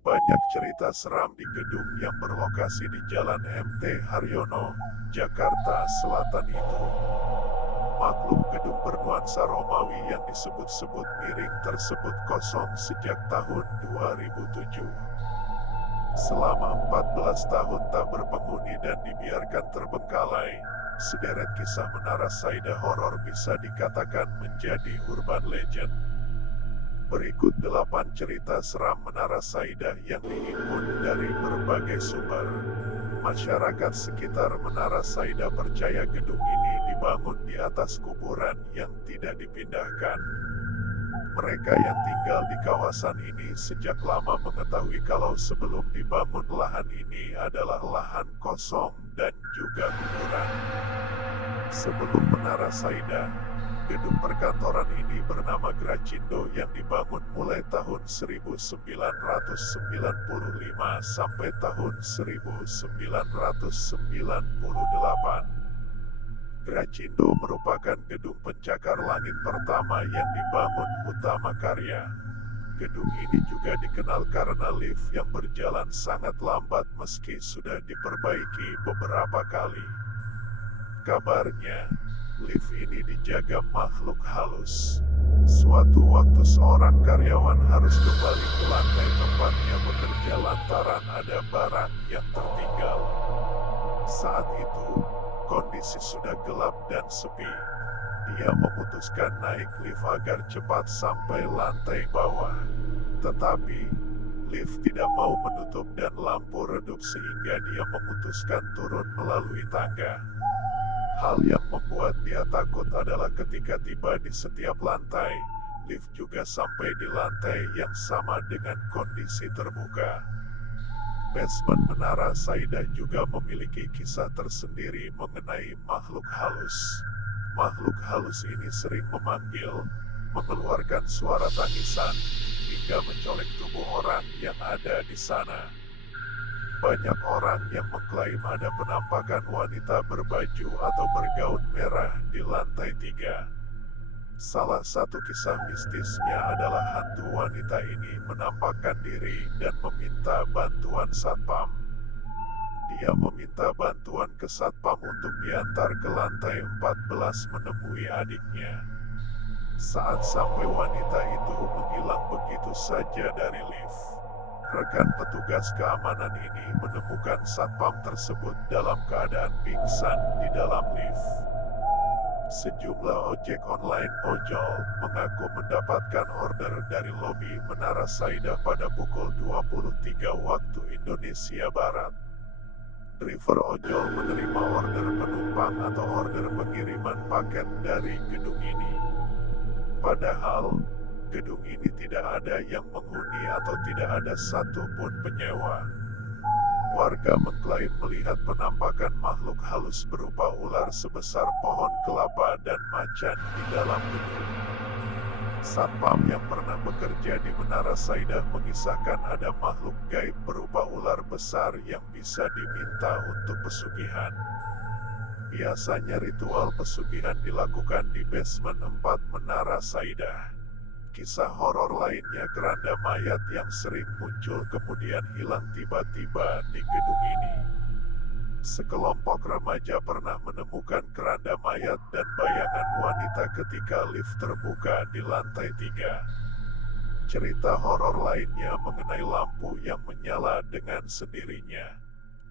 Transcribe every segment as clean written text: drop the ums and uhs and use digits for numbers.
Banyak cerita seram di gedung yang berlokasi di Jalan MT Haryono, Jakarta Selatan itu. Maklum gedung bernuansa Romawi yang disebut-sebut miring tersebut kosong sejak tahun 2007. Selama 14 tahun tak berpenghuni dan dibiarkan terbengkalai, sederet kisah Menara Saida horor bisa dikatakan menjadi urban legend. Berikut 8 cerita seram Menara Saida yang dihimpun dari berbagai sumber. Masyarakat sekitar Menara Saida percaya gedung ini dibangun di atas kuburan yang tidak dipindahkan. Mereka yang tinggal di kawasan ini sejak lama mengetahui kalau sebelum dibangun lahan ini adalah lahan kosong dan juga kuburan. Sebelum Menara Saida, gedung perkantoran ini bernama Gracindo yang dibangun mulai tahun 1995 sampai tahun 1998. Gracindo merupakan gedung pencakar langit pertama yang dibangun Utama Karya. Gedung ini juga dikenal karena lift yang berjalan sangat lambat meski sudah diperbaiki beberapa kali. Kabarnya, lift ini dijaga makhluk halus. Suatu waktu seorang karyawan harus kembali ke lantai tempatnya bekerja lantaran ada barang yang tertinggal. Saat itu, kondisi sudah gelap dan sepi. Dia memutuskan naik lift agar cepat sampai lantai bawah. Tetapi, lift tidak mau menutup dan lampu redup sehingga dia memutuskan turun melalui tangga. Hal yang membuat dia takut adalah ketika tiba di setiap lantai, lift juga sampai di lantai yang sama dengan kondisi terbuka. Basement Menara Saida juga memiliki kisah tersendiri mengenai makhluk halus. Makhluk halus ini sering memanggil, mengeluarkan suara tangisan, hingga mencolek tubuh orang yang ada di sana. Banyak orang yang mengklaim ada penampakan wanita berbaju atau bergaun merah di lantai 3. Salah satu kisah mistisnya adalah hantu wanita ini menampakkan diri dan meminta bantuan satpam. Dia meminta bantuan ke satpam untuk diantar ke lantai 14 menemui adiknya. Saat sampai wanita itu menghilang begitu saja dari lift. Rekan petugas keamanan ini menemukan satpam tersebut dalam keadaan pingsan di dalam lift. Sejumlah ojek online ojol mengaku mendapatkan order dari lobi Menara Saida pada pukul 23 waktu Indonesia Barat. Driver ojol menerima order penumpang atau order pengiriman paket dari gedung ini. Padahal, gedung ini tidak ada yang menghuni atau tidak ada satupun penyewa. Warga mengklaim melihat penampakan makhluk halus berupa ular sebesar pohon kelapa dan macan di dalam gedung. Satpam yang pernah bekerja di Menara Saida mengisahkan ada makhluk gaib berupa ular besar yang bisa diminta untuk pesugihan. Biasanya ritual pesugihan dilakukan di basement 4 Menara Saida. Kisah horor lainnya keranda mayat yang sering muncul kemudian hilang tiba-tiba di gedung ini. Sekelompok remaja pernah menemukan keranda mayat dan bayangan wanita ketika lift terbuka di lantai 3. Cerita horor lainnya mengenai lampu yang menyala dengan sendirinya.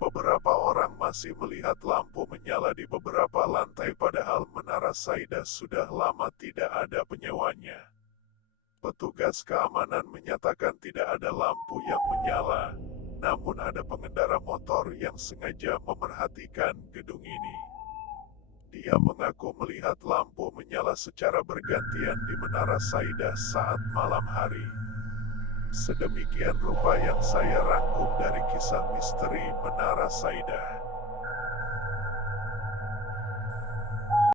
Beberapa orang masih melihat lampu menyala di beberapa lantai padahal Menara Saida sudah lama tidak ada penyewanya. Petugas keamanan menyatakan tidak ada lampu yang menyala, namun ada pengendara motor yang sengaja memerhatikan gedung ini. Dia mengaku melihat lampu menyala secara bergantian di Menara Saida saat malam hari. Sedemikian rupa yang saya rangkum dari kisah misteri Menara Saida.